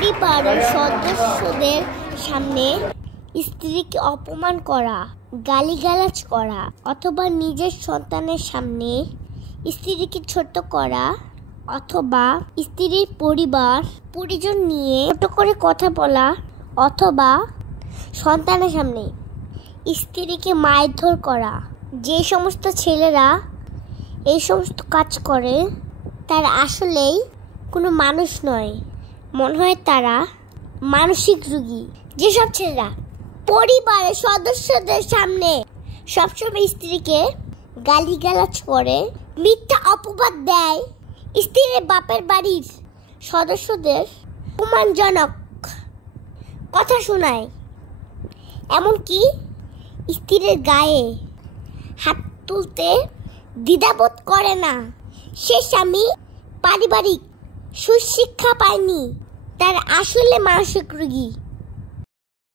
পরিবারের সদস্যদের সামনে স্ত্রীকে অপমান করা, গালিগালাজ করা অথবা নিজের সন্তানের সামনে স্ত্রীকে ছোট করা অথবা স্ত্রীর পরিজন নিয়ে ছোট করে কথা বলা অথবা সন্তানের সামনে স্ত্রীকে মারধর করা। যে সমস্ত ছেলেরা এই সমস্ত কাজ করে তারা আসলেই কোনো মানুষ নয়, মনে হয় তারা মানসিক রোগী। যেসব ছেলেরা পরিবারের সদস্যদের সামনে সবসময় স্ত্রীকে গালিগালাজ করে, মিথ্যা অপবাদ দেয়, স্ত্রীর বাপের বাড়ির সদস্যদের অপমানজনক কথা শোনায়, এমনকি স্ত্রীর গায়ে হাত তুলতে দ্বিধাবোধ করে না, সে স্বামী পারিবারিক সুশিক্ষা পায়নি, তার আসলে মানসিক রোগী।